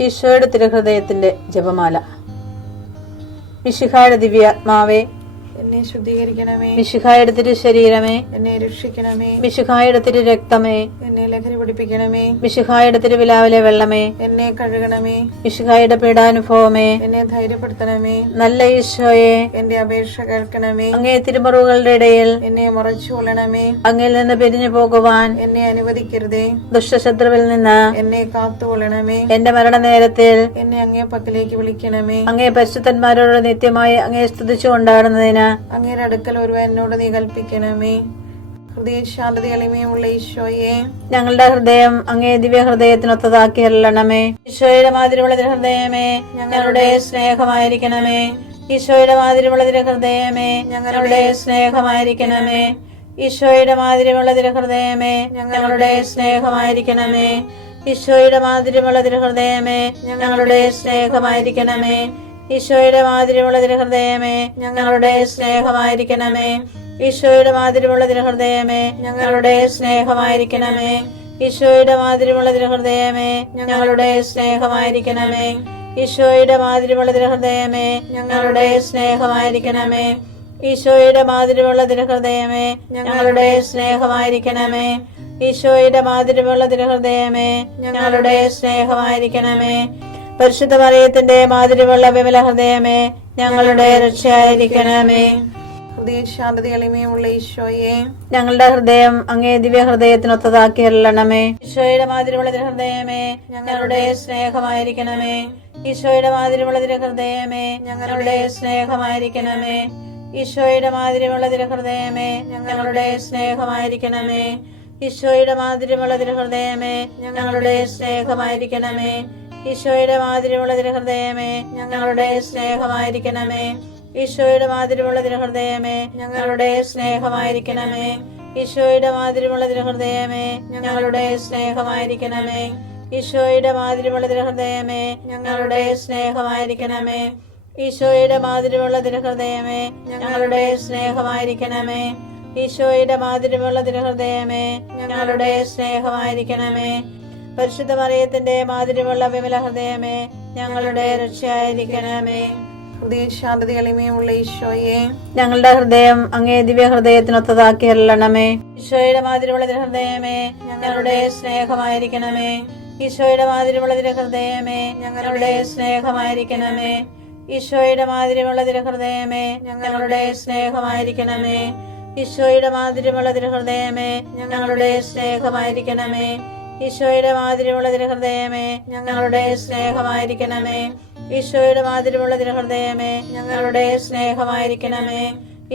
ഈശോയുടെ തിരുഹൃദയത്തിന്റെ ജപമാല. മിശിഹായുടെ ദിവ്യാത്മാവേ, എന്നെ ശുദ്ധീകരിക്കണമേ. മിശിഹായുടെ തിരു ശരീരമേ, എന്നെ രക്ഷിക്കണമേ. മിശിഹായുടെ തിരു രക്തമേ, എന്നെ ലഹരി പിടിപ്പിക്കണമേ. മിശിഹായുടെ തിരുവിലാവിലെ വെള്ളമേ, എന്നെ കഴുകണമേ. മിശിഹായുടെ പീഡാനുഭവമേ, എന്നെ ധൈര്യപ്പെടുത്തണമേ. നല്ല ഈശോയെ, എന്റെ അപേക്ഷ കേൾക്കണമേ. അങ്ങേ തിരുമുറിവുകളുടെ ഇടയിൽ എന്നെ മുറച്ചു കൊള്ളണമേ. അങ്ങിൽ നിന്ന് പിരിഞ്ഞു പോകുവാൻ എന്നെ അനുവദിക്കരുതേ. ദുഷ്ടശത്രുവിൽ നിന്ന് എന്നെ കാത്തുകൊള്ളണമേ. എന്റെ മരണനേരത്തിൽ എന്നെ അങ്ങേ പക്കലേക്ക് വിളിക്കണമേ. അങ്ങേ പരിശുദ്ധന്മാരോട് നിത്യമായി അങ്ങേ സ്തുതിച്ചു കൊണ്ടാടുന്നതിന് അങ്ങയുടെ അടുക്കൽ ഒരുവൻ എന്നോട് നീ കൽപ്പിക്കണമേ. ഹൃദയശാന്തത എളിമയുള്ള ഈശോയെ, ഞങ്ങളുടെ ഹൃദയം അങ്ങേ ദിവ്യ ഹൃദയത്തിനൊത്തതാക്കി അരുളണമേ. ഈശോയുടെ മാതിരിയുള്ള ഹൃദയമേ, ഞങ്ങളുടെ സ്നേഹമായിരിക്കണമേ. ഈശോയുടെ മാതിരിയുള്ള ഹൃദയമേ, ഞങ്ങളുടെ സ്നേഹമായിരിക്കണമേ. ഈശോയുടെ മാതിരിയുള്ള ഹൃദയമേ, ഞങ്ങളുടെ സ്നേഹമായിരിക്കണമേ. ഈശോയുടെ മാതിരിയുള്ള ഹൃദയമേ, ഞങ്ങളുടെ സ്നേഹമായിരിക്കണമേ. ഈശോയുടെ മാതിരിയുള്ള ഹൃദയമേ, ഞങ്ങളുടെ സ്നേഹമായിരിക്കണമേ. ഈശോയുടെ മാതിരിയുള്ള ഹൃദയമേ, ഞങ്ങളുടെ സ്നേഹമായിരിക്കണമേ. ഈശോയുടെ മാതിരിയുള്ള ഹൃദയമേ, ഞങ്ങളുടെ സ്നേഹമായിരിക്കണമേ. ഈശോയുടെ മാതിരിയുള്ള ഹൃദയമേ, ഞങ്ങളുടെ സ്നേഹമായിരിക്കണമേ. ഈശോയുടെ മാതിരിയുള്ള ഹൃദയമേ, ഞങ്ങളുടെ സ്നേഹമായിരിക്കണമേ. ഈശോയുടെ മാതിരിയുള്ള ഹൃദയമേ, ഞങ്ങളുടെ സ്നേഹമായിരിക്കണമേ. പരിശുദ്ധ മറിയത്തിന്റെ മാതിരിയുള്ള വിമല ഹൃദയമേ, ഞങ്ങളുടെ രക്ഷയായിരിക്കണമേ. ഹൃദയശാന്തത എളിമയുള്ള ഈശോയെ, ഞങ്ങളുടെ ഹൃദയം അങ്ങേ ദിവ്യ ഹൃദയത്തിനൊത്തതാക്കി അരുളണമേ. ഈശോയുടെ മാതിരിയുള്ള ഹൃദയമേ, ഞങ്ങളുടെ സ്നേഹമായിരിക്കണമേ. ഈശോയുടെ മാതിരിയുള്ള ഹൃദയമേ, ഞങ്ങളുടെ സ്നേഹമായിരിക്കണമേ. ഈശോയുടെ മാതിരിയുള്ള ഹൃദയമേ, ഞങ്ങളുടെ സ്നേഹമായിരിക്കണമേ. ഈശോയുടെ മാതിരിയുള്ള ഹൃദയമേ, ഞങ്ങളുടെ സ്നേഹമായിരിക്കണമേ. ഈശോയുടെ മാതിരിയുള്ള ഹൃദയമേ, ഞങ്ങളുടെ സ്നേഹമായിരിക്കണമേ. ഈശോയുടെ മാതിരിയുള്ള ഹൃദയമേ, ഞങ്ങളുടെ സ്നേഹമായിരിക്കണമേ. ഈശോയുടെ മാതിരിയുള്ള ഹൃദയമേ, ഞങ്ങളുടെ സ്നേഹമായിരിക്കണമേ. ഈശോയുടെ മാതിരിയുള്ള ഹൃദയമേ, ഞങ്ങളുടെ സ്നേഹമായിരിക്കണമേ. ഈശോയുടെ മാതിരിയുള്ള ഹൃദയമേ, ഞങ്ങളുടെ സ്നേഹമായിരിക്കണമേ. ഈശോയുടെ മാതിരിയുള്ള ഹൃദയമേ, ഞങ്ങളുടെ സ്നേഹമായിരിക്കണമേ. പരിശുദ്ധ മറിയത്തിന്റെ മാതിരിയുള്ള വിമല ഹൃദയമേ, ഞങ്ങളുടെ രക്ഷയായിരിക്കണമേ. ഹൃദയശാന്തത എളിമയുള്ള ഈശോയെ, ഞങ്ങളുടെ ഹൃദയം അങ്ങേ ദിവ്യ ഹൃദയത്തിനൊത്തതാക്കി അരുളണമേ. ഈശോയുടെ മാതിരിയുള്ള ഹൃദയമേ, ഞങ്ങളുടെ സ്നേഹമായിരിക്കണമേ. ഈശോയുടെ മാതിരിയുള്ള ഹൃദയമേ, ഞങ്ങളുടെ സ്നേഹമായിരിക്കണമേ. ഈശോയുടെ മാതിരിയുള്ള ഹൃദയമേ, ഞങ്ങളുടെ സ്നേഹമായിരിക്കണമേ. ഈശോയുടെ മാതിരിയുള്ള ഹൃദയമേ, ഞങ്ങളുടെ സ്നേഹമായിരിക്കണമേ. ഈശോയുടെ മാതിരിയുള്ള ഹൃദയമേ, ഞങ്ങളുടെ സ്നേഹമായിരിക്കണമേ.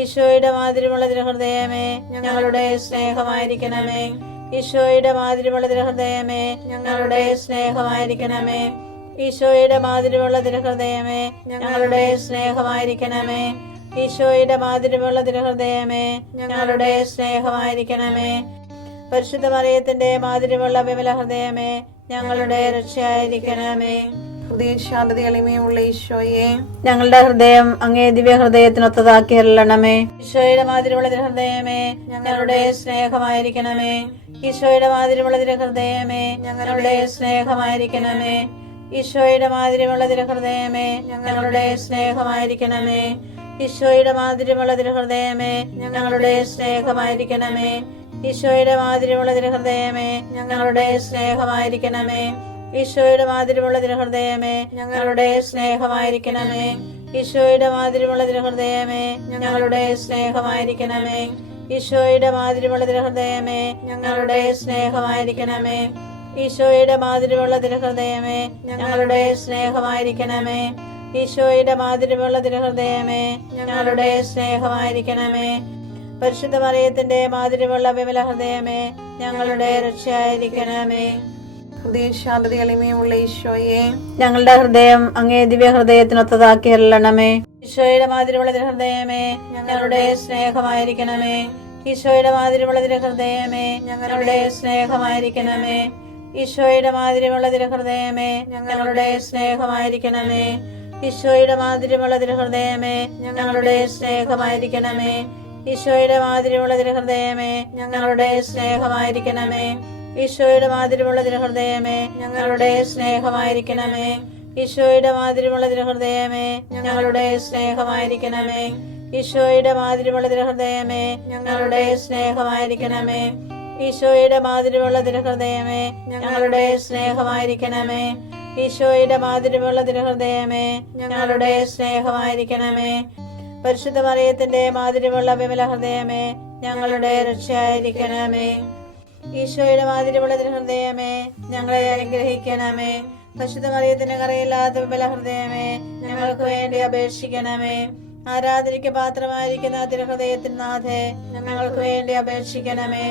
ഈശോയുടെ മാതിരിയുള്ള ഹൃദയമേ, ഞങ്ങളുടെ സ്നേഹമായിരിക്കണമേ. ഈശോയുടെ മാതിരിയുള്ള ഹൃദയമേ, ഞങ്ങളുടെ സ്നേഹമായിരിക്കണമേ. ഈശോയുടെ മാതിരിയുള്ള ഹൃദയമേ, ഞങ്ങളുടെ സ്നേഹമായിരിക്കണമേ. ഈശോയുടെ മാതിരിയുള്ള ഹൃദയമേ, ഞങ്ങളുടെ സ്നേഹമായിരിക്കണമേ. ഈശോയുടെ മാതിരിയുള്ള ഹൃദയമേ, ഞങ്ങളുടെ സ്നേഹമായിരിക്കണമേ. പരിശുദ്ധ മറിയത്തിന്റെ മാതിരിയുള്ള വിമല ഹൃദയമേ, ഞങ്ങളുടെ രക്ഷയായിരിക്കണമേ. ഹൃദയശാന്തത എളിമയുള്ള ഈശോയെ, ഞങ്ങളുടെ ഹൃദയം അങ്ങേ ദിവ്യ ഹൃദയത്തിനൊത്തതാക്കി അരുളണമേ. ഈശോയുടെ മാതിരിയുള്ള ഹൃദയമേ, ഞങ്ങളുടെ സ്നേഹമായിരിക്കണമേ. ഈശോയുടെ മാതിരിയുള്ള ഹൃദയമേ, ഞങ്ങളുടെ സ്നേഹമായിരിക്കണമേ. ഈശോയുടെ മാതിരിയുള്ള ഹൃദയമേ, ഞങ്ങളുടെ സ്നേഹമായിരിക്കണമേ. ഈശോയുടെ മാതിരിയുള്ള ഹൃദയമേ, ഞങ്ങളുടെ സ്നേഹമായിരിക്കണമേ. ഈശോയുടെ മാതിരിയുള്ള ഹൃദയമേ, ഞങ്ങളുടെ സ്നേഹമായിരിക്കണമേ. ഈശോയുടെ മാതിരിയുള്ള ഹൃദയമേ, ഞങ്ങളുടെ സ്നേഹമായിരിക്കണമേ. ഈശോയുടെ മാതിരിയുള്ള ഹൃദയമേ, ഞങ്ങളുടെ സ്നേഹമായിരിക്കണമേ. ഈശോയുടെ മാതിരിയുള്ള ഹൃദയമേ, ഞങ്ങളുടെ സ്നേഹമായിരിക്കണമേ. ഈശോയുടെ മാതിരിയുള്ള ഹൃദയമേ, ഞങ്ങളുടെ സ്നേഹമായിരിക്കണമേ. ഈശോയുടെ മാതിരിയുള്ള ഹൃദയമേ, ഞങ്ങളുടെ സ്നേഹമായിരിക്കണമേ. പരിശുദ്ധ മറിയത്തിന്റെ മാതിരിയുള്ള വിമല ഹൃദയമേ, ഞങ്ങളുടെ രക്ഷയായിരിക്കണമേ. ഹൃദയശാന്തത എളിമയുള്ള ഈശോയെ, ഞങ്ങളുടെ ഹൃദയം അങ്ങേ ദിവ്യ ഹൃദയത്തിനൊത്തതാക്കി അരുളണമേ. ഈശോയുടെ മാതിരിയുള്ള ഹൃദയമേ, ഞങ്ങളുടെ സ്നേഹമായിരിക്കണമേ. ഈശോയുടെ മാതിരിയുള്ള ഹൃദയമേ, ഞങ്ങളുടെ സ്നേഹമായിരിക്കണമേ. ഈശോയുടെ മാതിരിയുള്ള ഹൃദയമേ, ഞങ്ങളുടെ സ്നേഹമായിരിക്കണമേ. ഈശോയുടെ മാതിരിയുള്ള ഹൃദയമേ, ഞങ്ങളുടെ സ്നേഹമായിരിക്കണമേ. ഈശോയുടെ മാതിരിയുള്ള ഹൃദയമേ, ഞങ്ങളുടെ സ്നേഹമായിരിക്കണമേ. ഈശോയുടെ മാതിരിയുള്ള തിരുഹൃദയമേ ഞങ്ങളുടെ സ്നേഹമായിരിക്കണമേ. ഈശോയുടെ മാതിരിയുള്ള തിരുഹൃദയമേ ഞങ്ങളുടെ സ്നേഹമായിരിക്കണമേ. ഈശോയുടെ മാതിരിയുള്ള തിരുഹൃദയമേ ഞങ്ങളുടെ സ്നേഹമായിരിക്കണമേ. ഈശോയുടെ മാതിരിയുള്ള തിരുഹൃദയമേ ഞങ്ങളുടെ സ്നേഹമായിരിക്കണമേ. ഈശോയുടെ മാതിരിയുള്ള തിരുഹൃദയമേ ഞങ്ങളുടെ സ്നേഹമായിരിക്കണമേ. പരിശുദ്ധ മറിയത്തിന്റെ മാതിരിയുള്ള വിമല ഹൃദയമേ ഞങ്ങളുടെ രക്ഷയായിരിക്കണമേ. ഈശോയുടെ മാതിരിയുള്ള തിരുഹൃദയമേ ഞങ്ങളെ അനുഗ്രഹിക്കണമേ. പരിശുദ്ധ മറിയത്തിന്റെ കറയില്ലാത്ത വിമല ഹൃദയമേ ഞങ്ങൾക്ക് വേണ്ടി അപേക്ഷിക്കണമേ. ആരാധനയ്ക്ക് പാത്രമായിരിക്കുന്ന തിരുഹൃദയത്തിന് നാഥേ ഞങ്ങൾക്ക് വേണ്ടി അപേക്ഷിക്കണമേ.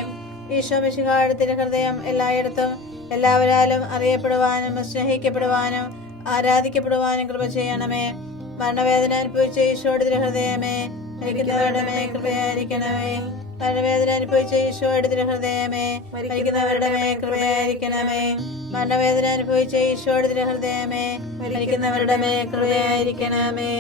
ഈശോ മിശിഹായുടെ തിരുഹൃദയം എല്ലായിടത്തും എല്ലാവരാലും അറിയപ്പെടുവാനും സ്നേഹിക്കപ്പെടുവാനും ആരാധിക്കപ്പെടുവാനും കൃപ ചെയ്യണമേ. മരണവേദന അനുഭവിച്ച ഈശോയുടെ തിരുഹൃദയമേ മരിക്കുന്നവരുടെ മേൽ കൃപയായിരിക്കണമേ. മരണവേദന അനുഭവിച്ച ഈശോയുടെ തിരുഹൃദയമേ മരിക്കുന്നവരുടെ മേൽ കൃപയായിരിക്കണമേ. മരണവേദന അനുഭവിച്ച ഈശോയുടെ തിരുഹൃദയമേ മരിക്കുന്നവരുടെ മേൽ കൃപയായിരിക്കണമേ.